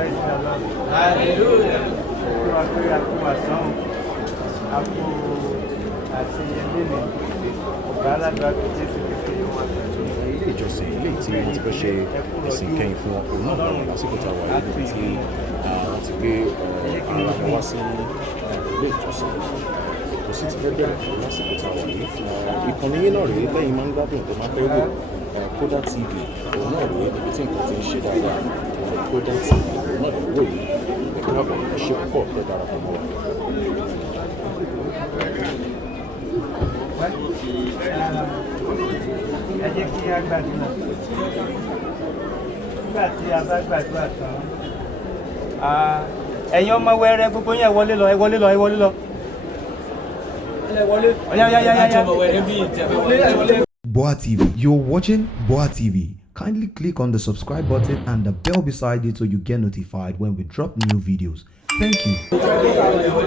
Praise the Lord. Hallelujah. Aku asam. Aku àṣeyẹlé ni. Ọ̀gá aládùúgbò àti Jésù Kristi ló wà. Ilé ìjọsìn ilé tí wọ́n ti fẹ́ ṣe ìsìn kẹ́yìn fún ọkùnrin náà lọ́rùn lásìkò tá a wà níbi tí wọ́n ti gbé ara wọn wá sí ilé ìjọsìn. Kò sí ti fẹ́ bẹ̀rẹ̀ lásìkò tá a wà yìí. Ìkànnì yín náà rèé lẹ́yìn máa ń gbádùn tó máa fẹ́ wò. GboahTv òun náà rèé ibi tí nǹkan ti ń ṣe dáadáa. GboahTv òun náà lè wò yìí. Ẹ̀ka àbọ̀ ṣe púpọ̀ lẹ́ darapọ̀ mọ́ wa. Ẹ jẹ́ kí a gbàdúrà. Nígbà tí a bá gbàdúrà tán, ẹ̀yin ọmọ wẹ́rẹ́ gbogbo yín ẹ wọlé lọ, ẹ wọlé lọ, ẹ wọlé lọ. GboahTv, you're watching GboahTv. Kindly click on the subscribe button and the bell beside it so you get notified when we drop new videos. Thank you.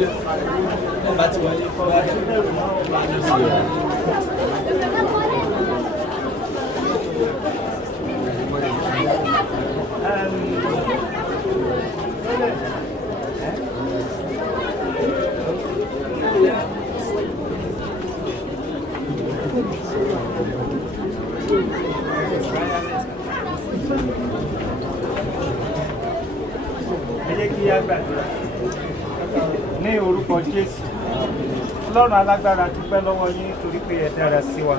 Ẹ jẹ́ kí a gbàdúrà ní orúkọ Jésù. Ọlọ́run alágbára dúpẹ́ lọ́wọ́ yín torí pé ẹ dára sí wa.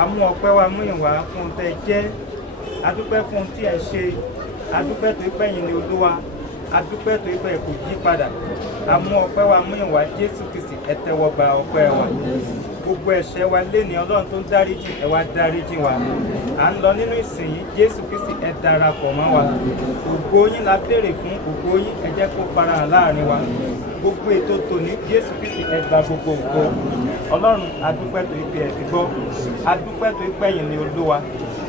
A mú ọpẹ́ wa mú ìwà fún tẹ́ jẹ́. A dúpẹ́ fún tí ẹ ṣe. A dúpẹ́ tó pé yín ni Olúwa. A dúpẹ́ tó pé kò yí padà. A mú ọpẹ́ wa mú ìwà Jésù Kristi ẹ tẹ́wọ́ gba ọpẹ́ wa. Gbogbo ẹ̀ṣẹ̀ wa léni Ọlọ́run tó ń dáríjì ẹ wá dáríjì wa. À ń lọ nínú ìsìn yìí Jésù Kristi ẹ darapọ̀ mọ́ wa. Ògo yín la béèrè fún, ògo yín ẹ jẹ́ kó farahàn láàrin wa. Gbogbo ètò tòní Jésù Kristi ẹ gba gbogbo ògo. Ọlọ́run adúpẹ́ tó ìpè ẹ̀ fi gbọ́. Adúpẹ́ tó ìpè yìí ni Olúwa.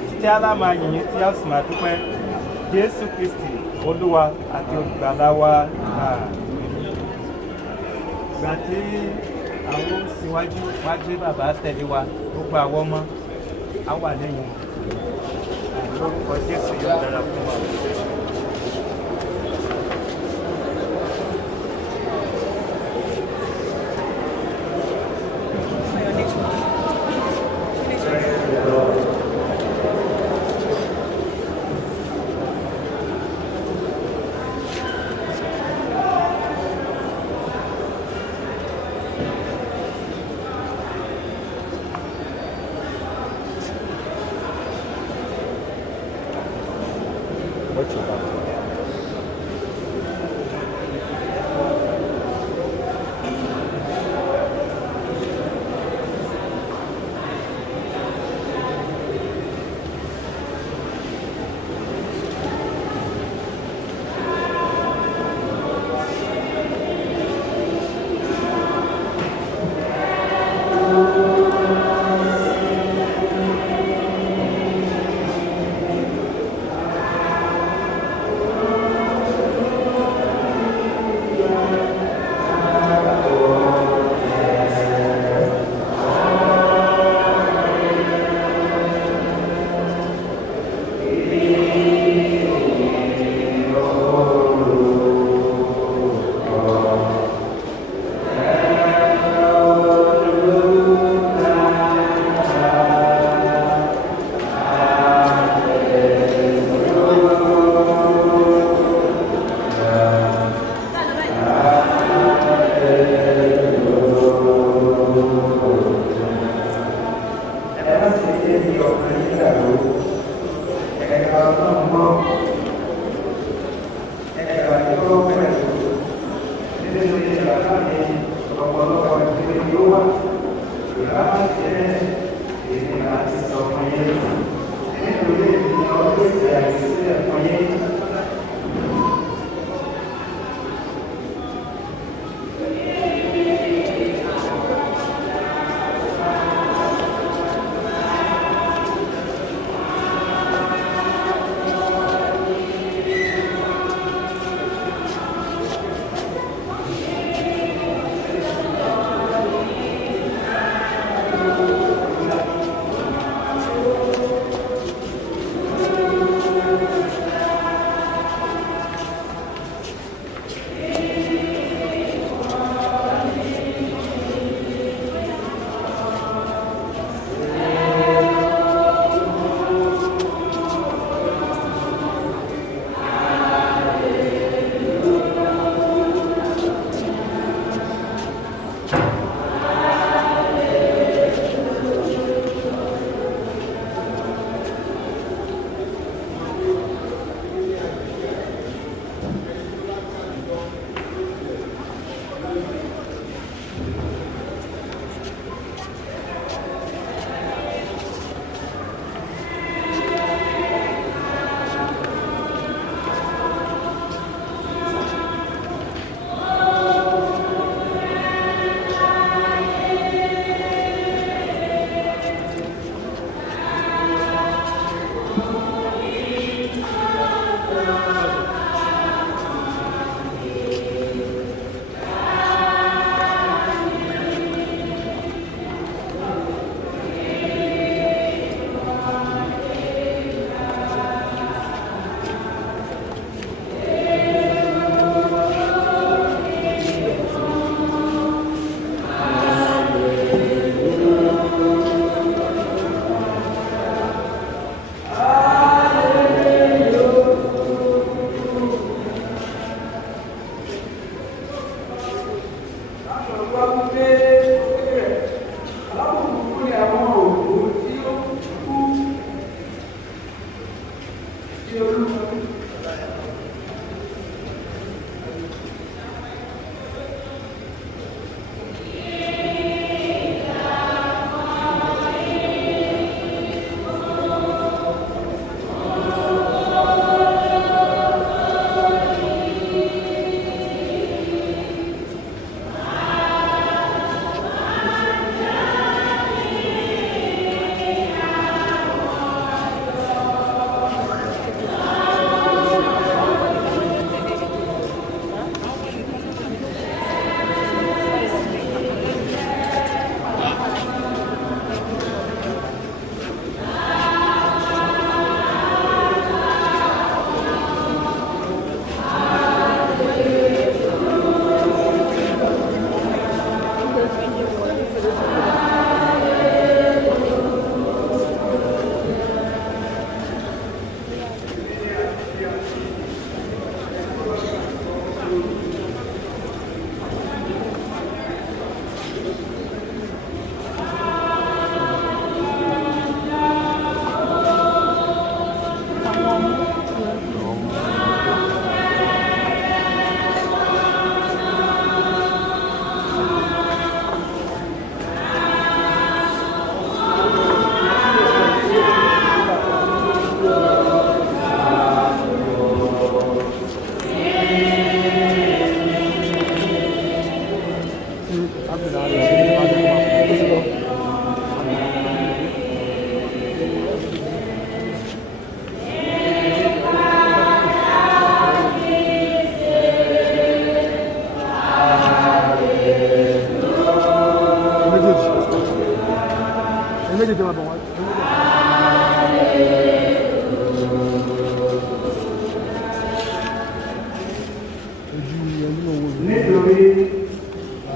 Títí aláma yìnyín tí a sì máa dúpẹ́. Jésù Kristi Olúwa àti olùgbàlà wa. Ìgbà tí àwọn síwájú wá gbé bàbá tẹ̀lé wa gbogbo àwọn ọmọ á wà lẹ́yìn wọn. Lórúkọ Jésù yóò dára fún wa. What's your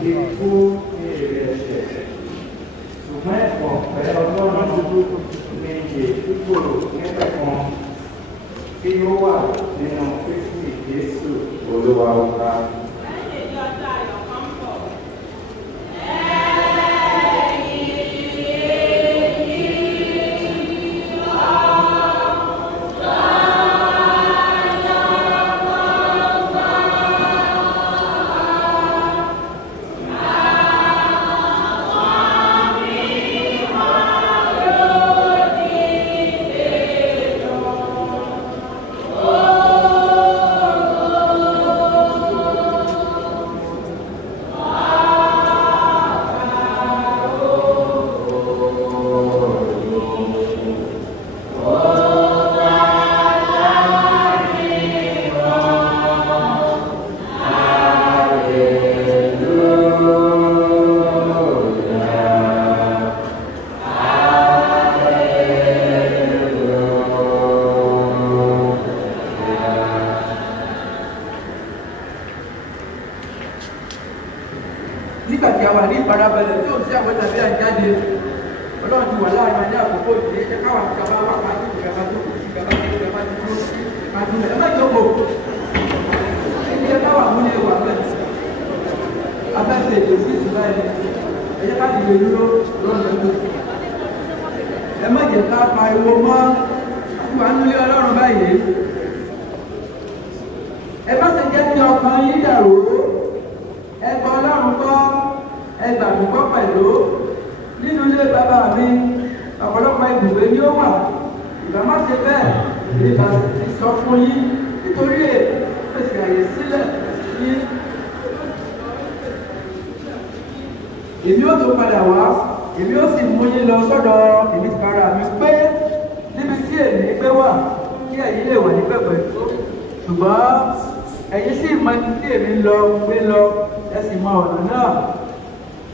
ikú ní èrè ẹ̀ṣẹ̀. Ṣùgbọ́n ẹ̀kọ́ ọ̀fẹ́ Ọlọ́run ní iye kíkòrò nípẹ̀kan tí ó wà nínú Kristi Jésù Olúwa wa. nígbà tí a wà ní ìfarabalẹ̀ tí ò sí àwọn tàbí àjáde Ọlọ́run ti wà láàrin wa ní àkókò ìdílé ẹ káwà ìjọba wà pàtó ìjọba tó kù sí ìjọba tó ìjọba tó dúró sí ìpàdé ẹ má jókòó ẹni ẹ káwà múlẹ̀ wà bẹ́ẹ̀ abẹ́sẹ̀ èdè sí ìsúná ẹni ẹ jẹ́ ká dìde dúró lọ́nà tó ẹ má jẹ́ ká pariwo mọ́ wà nílé Ọlọ́run báyìí ẹ má ṣe jẹ́ kí ọkàn yín dàrú ẹgbẹ́ Ọlọ́run kọ́ ẹgbà mi kọ́ pẹ̀lú nínú ilé bàbá mi ọ̀pọ̀lọpọ̀ ibùgbé ni ó wà ìgbà má ṣe bẹ́ẹ̀ ìgbà ti sọ fún yín nítorí pèsè àyè sílẹ̀ sí èmi ó tó padà wá èmi ó sì mú yín lọ sọ́dọ̀ èmi ti para mi pé níbi tí èmi gbé wà kí ẹ̀yin lè wà níbẹ̀ pẹ̀lú ṣùgbọ́n ẹ̀yin sì mọ ibi tí èmi lọ gbé lọ ẹ sì mọ ọ̀nà náà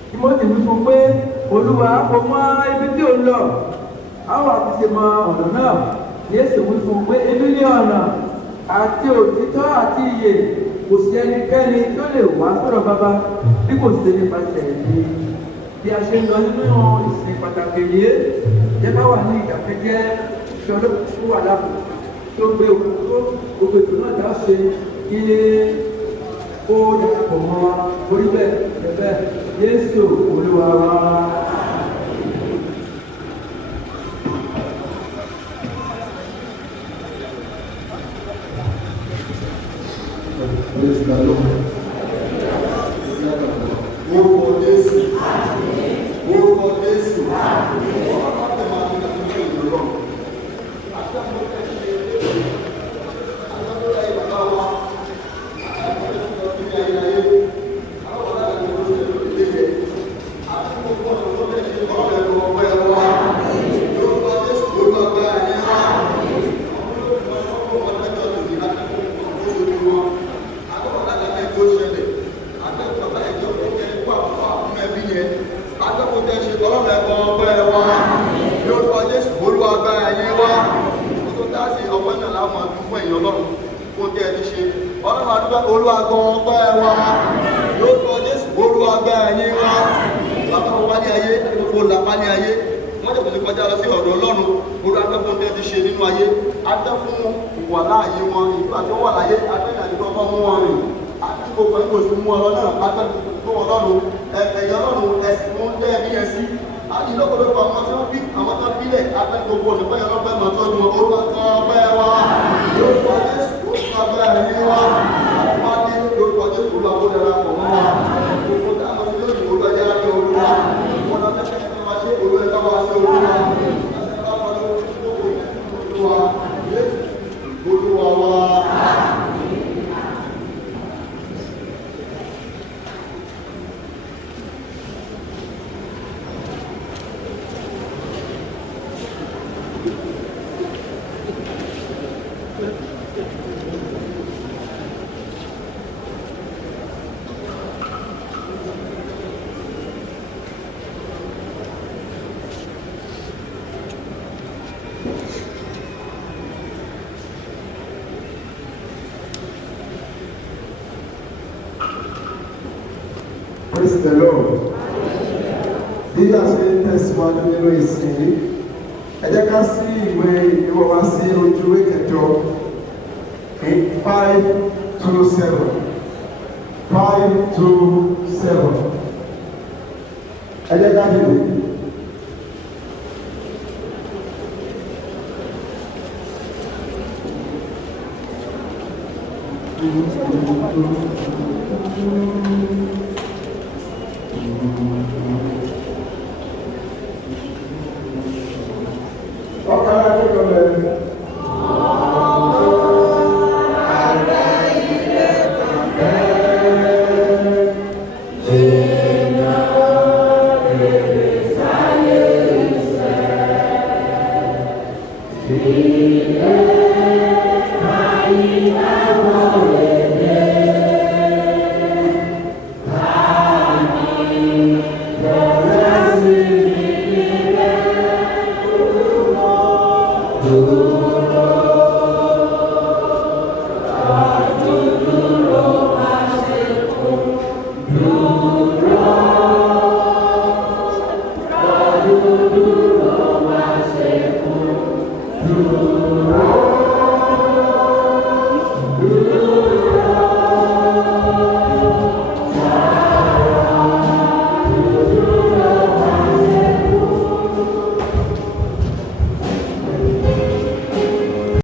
tí mo sì wí fún pé Olúwa kò mọ ibi tí ó lọ àwọn àti ṣe mọ ọ̀nà náà Jésù wí fún pé èmi ní ọ̀nà àti òtítọ́ àti ìyè kò sí ẹnikẹ́ni tó lè wá sọ́dọ̀ bàbá bí kò sí nípasẹ̀ èmi bí a ṣe ń lọ nínú ìsìn pàtàkì yìí jẹ́ ká wà ní ìdàkẹ́jẹ́ tí Ọlọ́run tó wà láàbò tó gbé gbogbo ètò náà dá ṣe ilé ó darapọ̀ mọ́ wa orí bẹ́ẹ̀ bẹ́ẹ̀ Jésù Olúwa wa. Praise the Lord. Orúkọ Jésù. Orúkọ Jésù. Olúwa gan ọpẹ́ wa lórúkọ Jésù Olúwa gba ẹ̀yìn wa bàbá wọn wá ní ayé gbogbo làpá ní ayé wọ́n jẹ́ kò ní kọjá lọ sí ọ̀dọ̀ Ọlọ́run Olúwa gbẹ́ fún tẹ́ ti ṣe nínú ayé adẹ́ fún ìwà láàyè wọn ìgbà tí ó wà láyé agbẹ́yà ní kọ́kọ́ mú wọn rìn àti gbogbo ẹgbẹ́ oṣù mú ọlọ́ náà agbẹ́ fún Ọlọ́run ẹ̀yẹ Ọlọ́run ẹ̀sìn mú tẹ́ ẹbí yẹn sí àti lọ́pọ̀lọpọ̀ àwọn tí wọ́n bí àwọn tó bílẹ̀ agbẹ́ gbogbo òṣùpẹ́ ọlọ́pẹ́ mọ̀ tọ́jú wọn Olúwa gan ọpẹ́ wa lórúkọ Jésù Olúwa gba ẹ̀yìn wa lórúkọ Jésù Olúwa kó darapọ̀ mọ́ wa gbogbo táwọn tí lóyún Olúwa jẹ́ láti Olúwa wọn lọ tẹ́tẹ́ kí wọ́n ṣe Olúwa ẹ̀ka wá sí Olúwa ẹ̀ka wá lọ Olúwa Jésù Olúwa wa. Praise the Lord. Bí a ṣe ń tẹ̀síwájú nínú ìsìn yìí, ẹ jẹ́ ká sí ìwé ìwọ wá sí ojú ìwé kẹjọ 527. 527. Ẹ jẹ́ ká dìde. Ọkàn akẹ́kọ̀ọ́ bẹ̀rẹ̀.